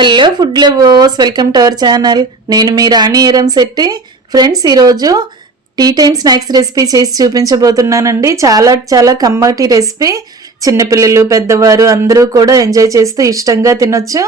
Hello food lovers, welcome to our channel. నేను మీ రాణి Eramsetti. Friends, ఈరోజు tea time snacks recipe చేసి చూపించబోతున్నానండి. చాలా చాలా కమ్మటి రెసిపీ. చిన్నపిల్లలు, పెద్దవారు అందరూ కూడా ఎంజాయ్ చేస్తూ ఇష్టంగా తినొచ్చు.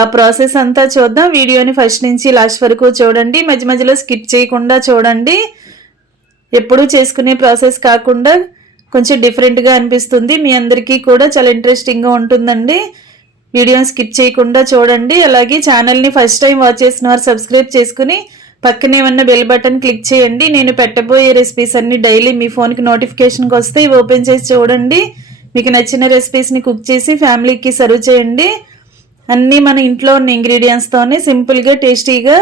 ఆ ప్రాసెస్ అంతా చూద్దాం. వీడియోని ఫస్ట్ నుంచి లాస్ట్ వరకు చూడండి. మధ్య మధ్యలో స్కిప్ చేయకుండా చూడండి. ఎప్పుడూ చేసుకునే ప్రాసెస్ కాకుండా కొంచెం డిఫరెంట్గా అనిపిస్తుంది. మీ అందరికీ కూడా చాలా ఇంట్రెస్టింగ్గా ఉంటుందండి. వీడియోని స్కిప్ చేయకుండా చూడండి. అలాగే ఛానల్ని ఫస్ట్ టైం వాచ్ చేసిన వారు సబ్స్క్రైబ్ చేసుకుని పక్కనే ఉన్న బెల్ బటన్ క్లిక్ చేయండి. నేను పెట్టబోయే రెసిపీస్ అన్ని డైలీ మీ ఫోన్కి నోటిఫికేషన్కి వస్తే ఓపెన్ చేసి చూడండి. మీకు నచ్చిన రెసిపీస్ని కుక్ చేసి ఫ్యామిలీకి సర్వ్ చేయండి. అన్నీ మన ఇంట్లో ఉన్న ఇంగ్రీడియంట్స్తోనే సింపుల్గా టేస్టీగా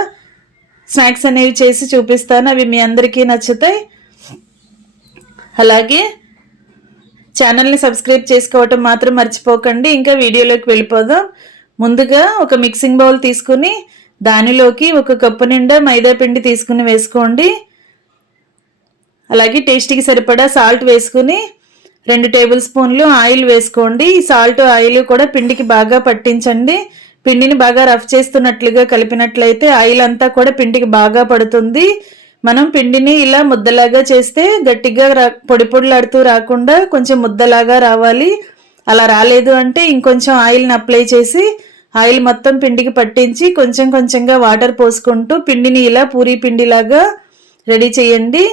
స్నాక్స్ అనేవి చేసి చూపిస్తాను. అవి మీ అందరికీ నచ్చుతాయి. అలాగే ఛానల్ని సబ్స్క్రైబ్ చేసుకోవటం మాత్రం మర్చిపోకండి. ఇంకా వీడియోలోకి వెళ్ళిపోదాం. ముందుగా ఒక మిక్సింగ్ బౌల్ తీసుకుని దానిలోకి 1 కప్పు నిండా మైదా పిండి తీసుకుని వేసుకోండి. అలాగే టేస్ట్కి సరిపడా సాల్ట్ వేసుకుని 2 టేబుల్ స్పూన్లు ఆయిల్ వేసుకోండి. ఈ సాల్ట్ ఆయిల్ కూడా పిండికి బాగా పట్టించండి. పిండిని బాగా రఫ్ చేస్తున్నట్లుగా కలిపినట్లయితే ఆయిల్ అంతా కూడా పిండికి బాగా పడుతుంది. మనం పిండిని ఇలా ముద్దలాగా చేస్తే గట్టిగా పొడి పొడిలాడుతూ రాకుండా కొంచెం ముద్దలాగా రావాలి. అలా రాలేదు అంటే ఇంకొంచెం ఆయిల్ని అప్లై చేసి ఆయిల్ మొత్తం పిండికి పట్టించి కొంచెం కొంచెంగా వాటర్ పోసుకుంటూ పిండిని ఇలా పూరీ పిండిలాగా రెడీ చేయండి.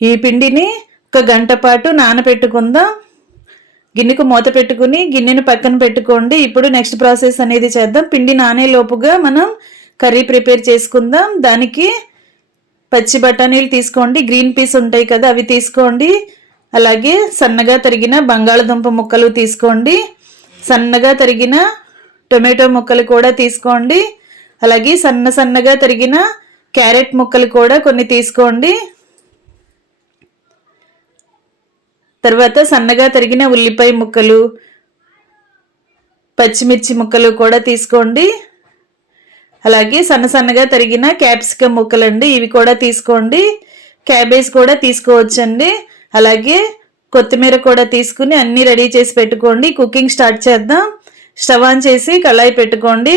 ఈ పిండిని 1 గంట పాటు నానబెట్టుకుందాం. గిన్నెకు మూత పెట్టుకుని గిన్నెను పక్కన పెట్టుకోండి. ఇప్పుడు నెక్స్ట్ ప్రాసెస్ అనేది చేద్దాం. పిండి నానేలోపుగా మనం కర్రీ ప్రిపేర్ చేసుకుందాం. దానికి పచ్చి బఠానీలు తీసుకోండి. గ్రీన్ పీస్ ఉంటాయి కదా, అవి తీసుకోండి. అలాగే సన్నగా తరిగిన బంగాళదుంప ముక్కలు తీసుకోండి. సన్నగా తరిగిన టొమాటో ముక్కలు కూడా తీసుకోండి. అలాగే సన్నగా తరిగిన క్యారెట్ ముక్కలు కూడా కొన్ని తీసుకోండి. తర్వాత సన్నగా తరిగిన ఉల్లిపాయ ముక్కలు, పచ్చిమిర్చి ముక్కలు కూడా తీసుకోండి. అలాగే సన్నగా తరిగిన క్యాప్సికమ్ ముక్కలండి, ఇవి కూడా తీసుకోండి. క్యాబేజ్ కూడా తీసుకోవచ్చండి. అలాగే కొత్తిమీర కూడా తీసుకుని అన్నీ రెడీ చేసి పెట్టుకోండి. కుకింగ్ స్టార్ట్ చేద్దాం. స్టవ్ ఆన్ చేసి కళాయి పెట్టుకోండి.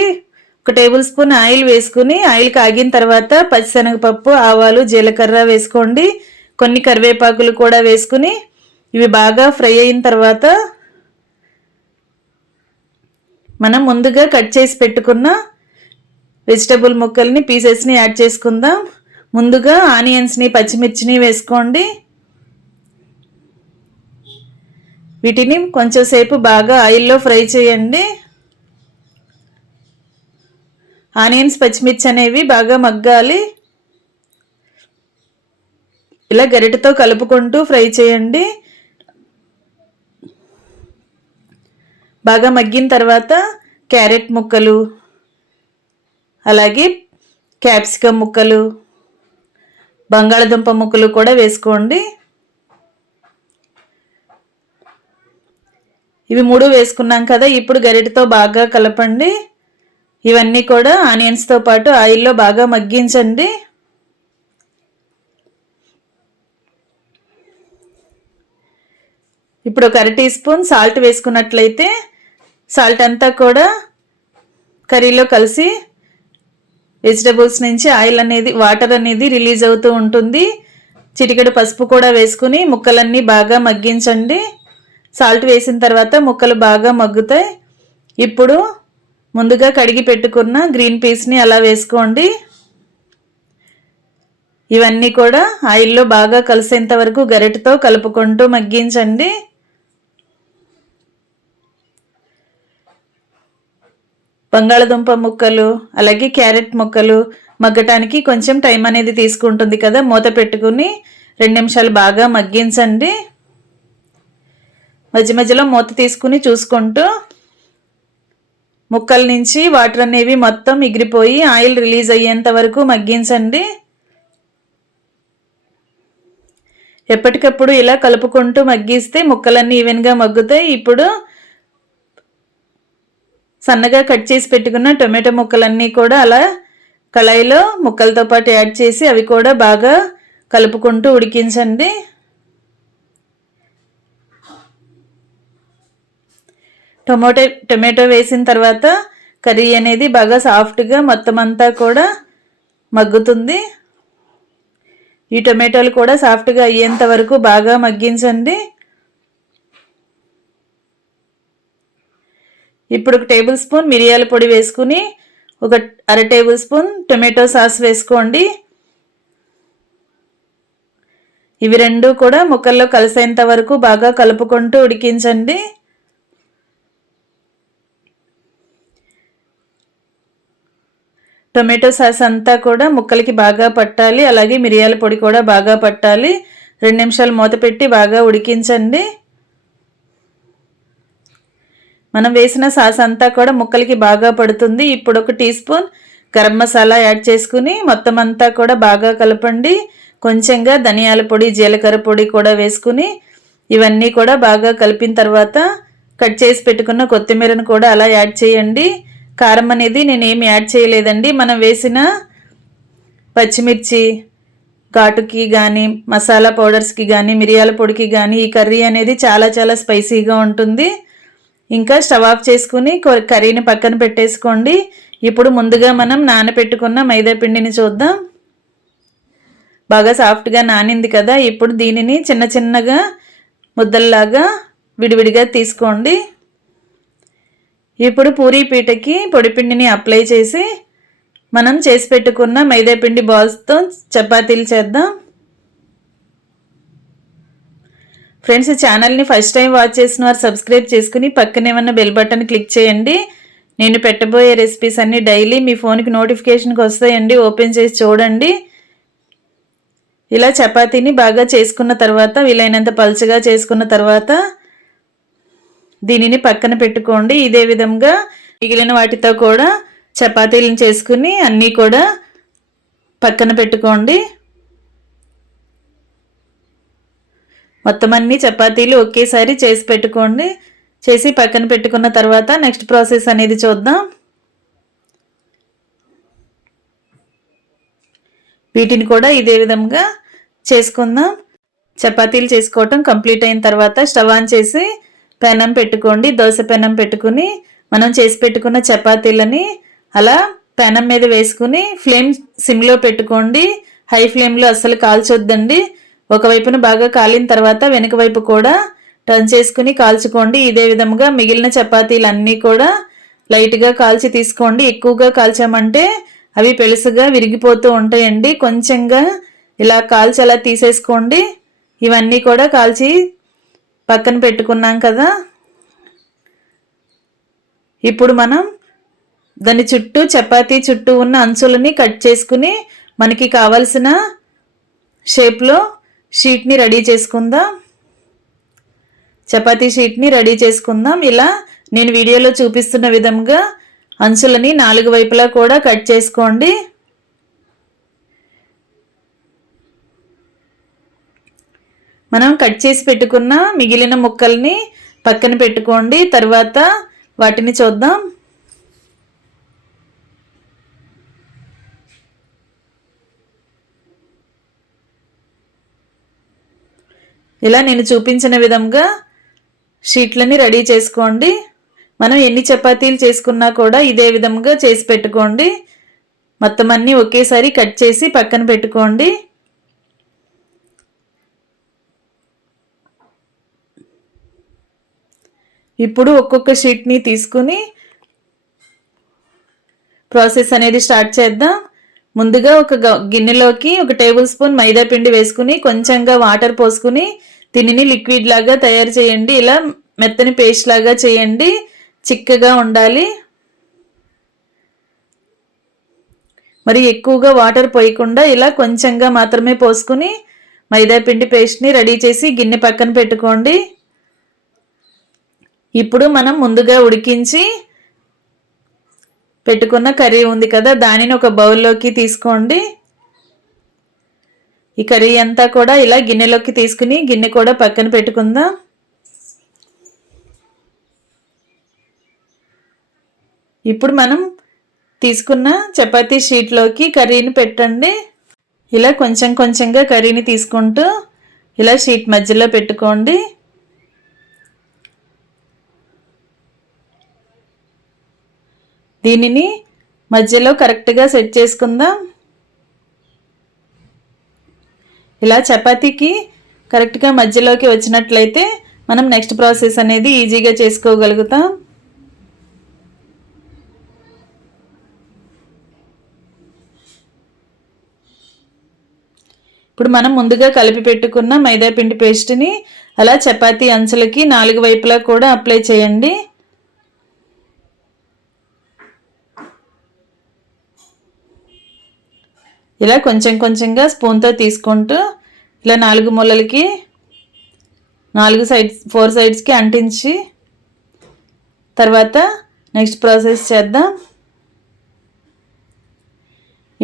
1 టేబుల్ స్పూన్ ఆయిల్ వేసుకుని ఆయిల్ కాగిన తర్వాత పచ్చిశనగపప్పు, ఆవాలు, జీలకర్ర వేసుకోండి. కొన్ని కరివేపాకులు కూడా వేసుకుని ఇవి బాగా ఫ్రై అయిన తర్వాత మనం ముందుగా కట్ చేసి పెట్టుకున్న వెజిటబుల్ ముక్కల్ని పీసెస్ని యాడ్ చేసుకుందాం. ముందుగా ఆనియన్స్ని, పచ్చిమిర్చిని వేసుకోండి. వీటిని కొంచెం సేపు బాగా ఆయిల్లో ఫ్రై చేయండి. ఆనియన్స్, పచ్చిమిర్చి అనేవి బాగా మగ్గాలి. ఇలా గరిటెతో కలుపుకుంటూ ఫ్రై చేయండి. బాగా మగ్గిన తర్వాత క్యారెట్ ముక్కలు, అలాగే క్యాప్సికమ్ ముక్కలు, బంగాళదుంప ముక్కలు కూడా వేసుకోండి. ఇవి 3 వేసుకున్నాం కదా, ఇప్పుడు గరిటెతో బాగా కలపండి. ఇవన్నీ కూడా ఆనియన్స్తో పాటు ఆయిల్లో బాగా మగ్గించండి. ఇప్పుడు 1 టీ స్పూన్ సాల్ట్ వేసుకున్నట్లయితే సాల్ట్ అంతా కూడా కర్రీలో కలిసి వెజిటబుల్స్ నుంచి ఆయిల్ అనేది, వాటర్ అనేది రిలీజ్ అవుతూ ఉంటుంది. చిటికెడు పసుపు కూడా వేసుకుని ముక్కలన్నీ బాగా మగ్గించండి. సాల్ట్ వేసిన తర్వాత ముక్కలు బాగా మగ్గుతాయి. ఇప్పుడు ముందుగా కడిగి పెట్టుకున్న గ్రీన్ పీస్ని అలా వేసుకోండి. ఇవన్నీ కూడా ఆయిల్లో బాగా కలిసేంత వరకు గరిటెతో కలుపుకుంటూ మగ్గించండి. బంగాళదుంప ముక్కలు, అలాగే క్యారెట్ ముక్కలు మగ్గటానికి కొంచెం టైం అనేది తీసుకుంటుంది కదా, మూత పెట్టుకుని 2 నిమిషాలు బాగా మగ్గించండి. మధ్య మధ్యలో మూత తీసుకుని చూసుకుంటూ ముక్కల నుంచి వాటర్ అనేవి మొత్తం ఎగిరిపోయి ఆయిల్ రిలీజ్ అయ్యేంత వరకు మగ్గించండి. ఎప్పటికప్పుడు ఇలా కలుపుకుంటూ మగ్గిస్తే ముక్కలన్నీ ఈవెన్గా మగ్గుతాయి. ఇప్పుడు సన్నగా కట్ చేసి పెట్టుకున్న టొమాటో ముక్కలన్నీ కూడా అలా కళాయిలో ముక్కలతో పాటు యాడ్ చేసి అవి కూడా బాగా కలుపుకుంటూ ఉడికించండి. టొమాటో వేసిన తర్వాత కర్రీ అనేది బాగా సాఫ్ట్గా మొత్తం అంతా కూడా మగ్గుతుంది. ఈ టొమాటోలు కూడా సాఫ్ట్గా అయ్యేంత వరకు బాగా మగ్గించండి. ఇప్పుడు 1 టేబుల్ స్పూన్ మిరియాల పొడి వేసుకుని 1/2 టేబుల్ స్పూన్ టొమాటో సాస్ వేసుకోండి. ఇవి రెండు కూడా ముక్కల్లో కలిసేంత వరకు బాగా కలుపుకుంటూ ఉడికించండి. టొమాటో సాస్ అంతా కూడా ముక్కలకి బాగా పట్టాలి, అలాగే మిరియాల పొడి కూడా బాగా పట్టాలి. 2 నిమిషాలు మూత పెట్టి బాగా ఉడికించండి. మనం వేసిన సాస్ అంతా కూడా ముక్కలకి బాగా పడుతుంది. ఇప్పుడు 1 teaspoon garam masala add చేసుకుని మొత్తం అంతా కూడా బాగా కలపండి. కొంచెంగా ధనియాల పొడి, జీలకర్ర పొడి కూడా వేసుకుని ఇవన్నీ కూడా బాగా కలిపిన తర్వాత కట్ చేసి పెట్టుకున్న కొత్తిమీరను కూడా అలా యాడ్ చేయండి. కారం అనేది నేనేమి యాడ్ చేయలేదండి. మనం వేసిన పచ్చిమిర్చి ఘాటుకి కానీ, మసాలా పౌడర్స్కి కానీ, మిరియాల పొడికి కానీ ఈ కర్రీ అనేది చాలా చాలా స్పైసీగా ఉంటుంది. ఇంకా స్టవ్ ఆఫ్ చేసుకుని కర్రీని పక్కన పెట్టేసుకోండి. ఇప్పుడు ముందుగా మనం నానబెట్టుకున్న మైదా పిండిని చూద్దాం. బాగా సాఫ్ట్గా నానింది కదా. ఇప్పుడు దీనిని చిన్న చిన్నగా ముద్దల్లాగా విడివిడిగా తీసుకోండి. ఇప్పుడు పూరీ పీటకి పొడిపిండిని అప్లై చేసి మనం చేసి పెట్టుకున్న మైదా పిండి బాల్స్తో చపాతీలు చేద్దాం. ఫ్రెండ్స్, ఛానల్ని ఫస్ట్ టైం వాచ్ చేసిన వారు సబ్స్క్రైబ్ చేసుకుని పక్కనే ఉన్న బెల్ బటన్ క్లిక్ చేయండి. నేను పెట్టబోయే రెసిపీస్ అన్నీ డైలీ మీ ఫోన్కి నోటిఫికేషన్కి వస్తాయండి. ఓపెన్ చేసి చూడండి. ఇలా చపాతీని బాగా చేసుకున్న తర్వాత, వీలైనంత పలుచగా చేసుకున్న తర్వాత దీనిని పక్కన పెట్టుకోండి. ఇదే విధంగా మిగిలిన వాటితో కూడా చపాతీలను చేసుకుని అన్నీ కూడా పక్కన పెట్టుకోండి. మొత్తం అన్ని చపాతీలు ఒకేసారి చేసి పెట్టుకోండి. చేసి పక్కన పెట్టుకున్న తర్వాత నెక్స్ట్ ప్రాసెస్ అనేది చూద్దాం. వీటిని కూడా ఇదే విధంగా చేసుకుందాం. చపాతీలు చేసుకోవటం కంప్లీట్ అయిన తర్వాత స్టవ్ ఆన్ చేసి పెనం పెట్టుకోండి. దోశ పెనం పెట్టుకుని మనం చేసి పెట్టుకున్న చపాతీలని అలా పెనం మీద వేసుకుని ఫ్లేమ్ సిమ్లో పెట్టుకోండి. హై ఫ్లేమ్లో అస్సలు కాల్చొద్దండి. ఒకవైపున బాగా కాలిన తర్వాత వెనుక వైపు కూడా టర్న్ చేసుకుని కాల్చుకోండి. ఇదే విధంగా మిగిలిన చపాతీలన్నీ కూడా లైట్గా కాల్చి తీసుకోండి. ఎక్కువగా కాల్చామంటే అవి పెలుసుగా విరిగిపోతూ ఉంటాయండి. కొంచెంగా ఇలా కాల్చి అలా తీసేసుకోండి. ఇవన్నీ కూడా కాల్చి పక్కన పెట్టుకున్నాం కదా. ఇప్పుడు మనం దాని చుట్టూ చపాతీ చుట్టూ ఉన్న అంచులని కట్ చేసుకుని మనకి కావలసిన షేప్లో షీట్ని రెడీ చేసుకుందాం. చపాతీ షీట్ని రెడీ చేసుకుందాం. ఇలా నేను వీడియోలో చూపిస్తున్న విధంగా అంచులని 4 వైపులా కూడా కట్ చేసుకోండి. మనం కట్ చేసి పెట్టుకున్న మిగిలిన ముక్కల్ని పక్కన పెట్టుకోండి. తర్వాత వాటిని చూద్దాం. ఇలా నేను చూపించిన విధంగా షీట్లని రెడీ చేసుకోండి. మనం ఎన్ని చపాతీలు చేసుకున్నా కూడా ఇదే విధంగా చేసి పెట్టుకోండి. మొత్తం అన్నీ ఒకేసారి కట్ చేసి పక్కన పెట్టుకోండి. ఇప్పుడు ఒక్కొక్క షీట్ని తీసుకుని ప్రాసెస్ అనేది స్టార్ట్ చేద్దాం. ముందుగా ఒక గిన్నెలోకి 1 టేబుల్ స్పూన్ మైదా పిండి వేసుకుని కొంచెంగా వాటర్ పోసుకుని దీనిని లిక్విడ్ లాగా తయారు చేయండి. ఇలా మెత్తని పేస్ట్ లాగా చేయండి. చిక్కగా ఉండాలి. మరి ఎక్కువగా వాటర్ పోయకుండా ఇలా కొంచెంగా మాత్రమే పోసుకుని మైదా పిండి పేస్ట్ని రెడీ చేసి గిన్నె పక్కన పెట్టుకోండి. ఇప్పుడు మనం ముందుగా ఉడికించి పెట్టుకున్న కర్రీ ఉంది కదా, దానిని ఒక బౌల్లోకి తీసుకోండి. ఈ కర్రీ అంతా కూడా ఇలా గిన్నెలోకి తీసుకుని గిన్నె కూడా పక్కన పెట్టుకుందాం. ఇప్పుడు మనం తీసుకున్న చపాతీ షీట్లోకి కర్రీని పెట్టండి. ఇలా కొంచెం కొంచెంగా కర్రీని తీసుకుంటూ ఇలా షీట్ మధ్యలో పెట్టుకోండి. దీనిని మధ్యలో కరెక్ట్గా సెట్ చేసుకుందాం. ఇలా చపాతీకి కరెక్ట్గా మధ్యలోకి వచ్చినట్లయితే మనం నెక్స్ట్ ప్రాసెస్ అనేది ఈజీగా చేసుకోగలుగుతాం. ఇప్పుడు మనం ముందుగా కలిపి పెట్టుకున్న మైదా పిండి పేస్ట్ని అలా చపాతీ అంచులకి 4 వైపులా కూడా అప్లై చేయండి. ఇలా కొంచెం కొంచెంగా స్పూన్తో తీసుకుంటూ ఇలా 4 మూలలకి 4 సైడ్స్కి అంటించి తర్వాత నెక్స్ట్ ప్రాసెస్ చేద్దాం.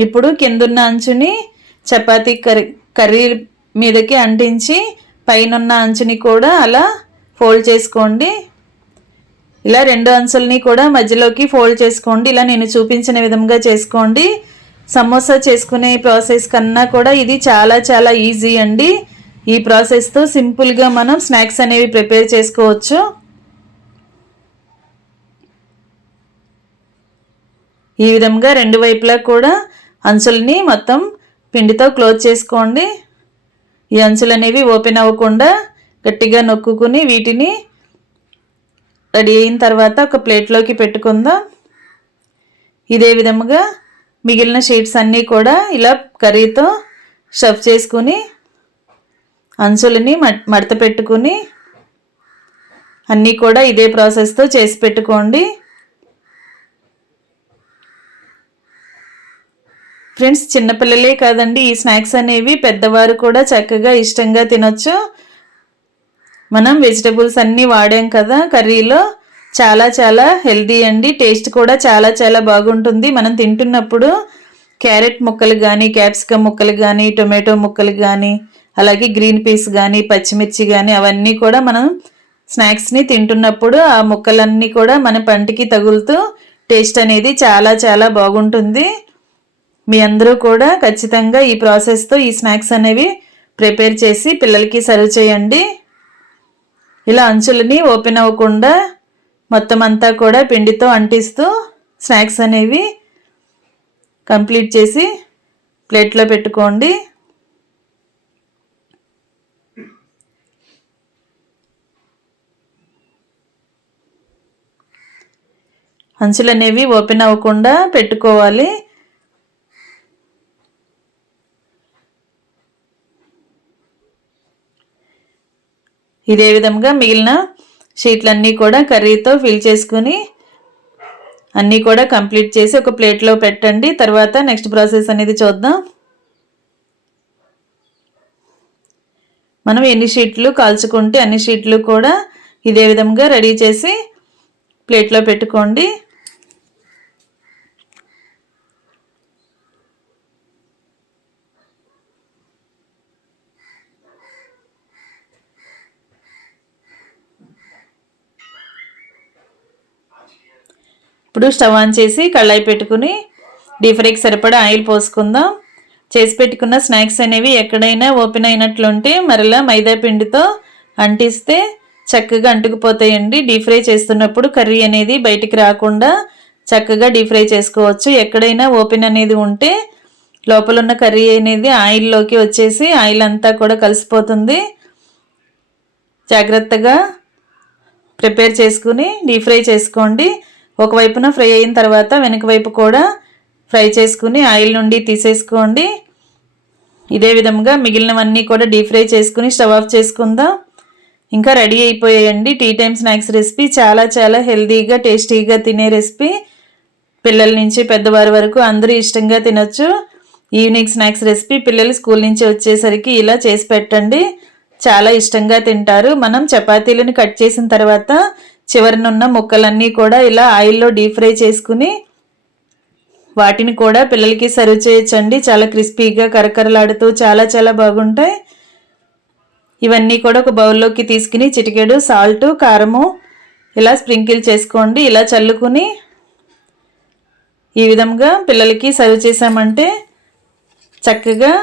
ఇప్పుడు కిందున్న అంచుని చపాతీ కర్రీ మీదకి అంటించి పైనున్న అంచుని కూడా అలా ఫోల్డ్ చేసుకోండి. ఇలా 2 అంచుల్ని కూడా మధ్యలోకి ఫోల్డ్ చేసుకోండి. ఇలా నేను చూపించిన విధంగా చేసుకోండి. సమోసా చేసుకునే ప్రాసెస్ కన్నా కూడా ఇది చాలా చాలా ఈజీ అండి. ఈ ప్రాసెస్తో సింపుల్గా మనం స్నాక్స్ అనేవి ప్రిపేర్ చేసుకోవచ్చు. ఈ విధంగా 2 వైపులా కూడా అంచుల్ని మొత్తం పిండితో క్లోజ్ చేసుకోండి. ఈ అంచులు అనేవి ఓపెన్ అవ్వకుండా గట్టిగా నొక్కుని వీటిని రెడీ అయిన తర్వాత ఒక ప్లేట్లోకి పెట్టుకుందాం. ఇదే విధముగా మిగిలిన షీట్స్ అన్నీ కూడా ఇలా కర్రీతో స్టఫ్ చేసుకుని అంచులని మడత పెట్టుకుని అన్నీ కూడా ఇదే ప్రాసెస్తో చేసి పెట్టుకోండి. ఫ్రెండ్స్, చిన్నపిల్లలే కాదండి, ఈ స్నాక్స్ అనేవి పెద్దవారు కూడా చక్కగా ఇష్టంగా తినొచ్చు. మనం వెజిటబుల్స్ అన్నీ వాడాం కదా కర్రీలో, చాలా చాలా హెల్దీ అండి. టేస్ట్ కూడా చాలా చాలా బాగుంటుంది. మనం తింటున్నప్పుడు క్యారెట్ ముక్కలు కానీ, క్యాప్సికమ్ ముక్కలు కానీ, టొమాటో ముక్కలు కానీ, అలాగే గ్రీన్ పీస్ కానీ, పచ్చిమిర్చి కానీ అవన్నీ కూడా మనం స్నాక్స్ని తింటున్నప్పుడు ఆ ముక్కలన్నీ కూడా మన పంటికి తగులుతూ టేస్ట్ అనేది చాలా చాలా బాగుంటుంది. మీ అందరూ కూడా ఖచ్చితంగా ఈ ప్రాసెస్తో ఈ స్నాక్స్ అనేవి ప్రిపేర్ చేసి పిల్లలకి సర్వ్ చేయండి. ఇలా అంచులని ఓపెన్ అవ్వకుండా మొత్తం అంతా కూడా పిండితో అంటిస్తూ స్నాక్స్ అనేవి కంప్లీట్ చేసి ప్లేట్లో పెట్టుకోండి. అంచులు అనేవి ఓపెన్ అవ్వకుండా పెట్టుకోవాలి. ఇదే విధంగా మిగిలిన షీట్లన్నీ కూడా కర్రీతో ఫిల్ చేసుకుని అన్నీ కూడా కంప్లీట్ చేసి ఒక ప్లేట్లో పెట్టండి. తర్వాత నెక్స్ట్ ప్రాసెస్ అనేది చూద్దాం. మనం ఎన్ని షీట్లు కాల్చుకుంటే అన్ని షీట్లు కూడా ఇదే విధంగా రెడీ చేసి ప్లేట్లో పెట్టుకోండి. ఇప్పుడు స్టవ్ ఆన్ చేసి కళాయి పెట్టుకుని డీప్ ఫ్రైకి సరిపడా ఆయిల్ పోసుకుందాం. చేసి పెట్టుకున్న స్నాక్స్ అనేవి ఎక్కడైనా ఓపెన్ అయినట్లుంటే మరలా మైదా పిండితో అంటిస్తే చక్కగా అంటుకుపోతాయండి. డీప్ ఫ్రై చేస్తున్నప్పుడు కర్రీ అనేది బయటికి రాకుండా చక్కగా డీప్ ఫ్రై చేసుకోవచ్చు. ఎక్కడైనా ఓపెన్ అనేది ఉంటే లోపల ఉన్న కర్రీ అనేది ఆయిల్లోకి వచ్చేసి ఆయిల్ అంతా కూడా కలిసిపోతుంది. జాగ్రత్తగా ప్రిపేర్ చేసుకుని డీప్ ఫ్రై చేసుకోండి. ఒకవైపున ఫ్రై అయిన తర్వాత వెనక వైపు కూడా ఫ్రై చేసుకుని ఆయిల్ నుండి తీసేసుకోండి. ఇదే విధంగా మిగిలినవన్నీ కూడా డీప్ ఫ్రై చేసుకుని స్టవ్ ఆఫ్ చేసుకుందాం. ఇంకా రెడీ అయిపోయాయండి టీ టైమ్ స్నాక్స్ రెసిపీ. చాలా చాలా హెల్తీగా టేస్టీగా తినే రెసిపీ. పిల్లల నుంచి పెద్దవారి వరకు అందరూ ఇష్టంగా తినొచ్చు. Evening snacks recipe. పిల్లలు స్కూల్ నుంచి వచ్చేసరికి ఇలా చేసి పెట్టండి, చాలా ఇష్టంగా తింటారు. మనం చపాతీలను కట్ చేసిన తర్వాత చివరనున్న ముక్కలన్నీ కూడా ఇలా ఆయిల్లో డీప్ ఫ్రై చేసుకుని వాటిని కూడా పిల్లలకి సర్వ్ చేయొచ్చండి. చాలా క్రిస్పీగా కరకరలాడుతూ చాలా చాలా బాగుంటాయి. ఇవన్నీ కూడా ఒక బౌల్లోకి తీసుకుని చిటికెడు సాల్ట్, కారము ఇలా స్ప్రింకిల్ చేసుకోండి. ఇలా చల్లుకుని ఈ విధంగా పిల్లలకి సర్వ్ చేసామంటే చక్కగా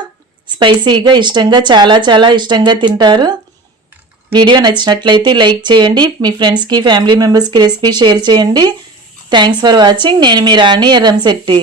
స్పైసీగా ఇష్టంగా చాలా చాలా ఇష్టంగా తింటారు. వీడియో నచ్చినట్లయితే లైక్ చేయండి. మీ ఫ్రెండ్స్కి, ఫ్యామిలీ మెంబర్స్కి రెసిపీ షేర్ చేయండి. Thanks for watching. నేను మీ రాణి ఎర్రంశెట్టి.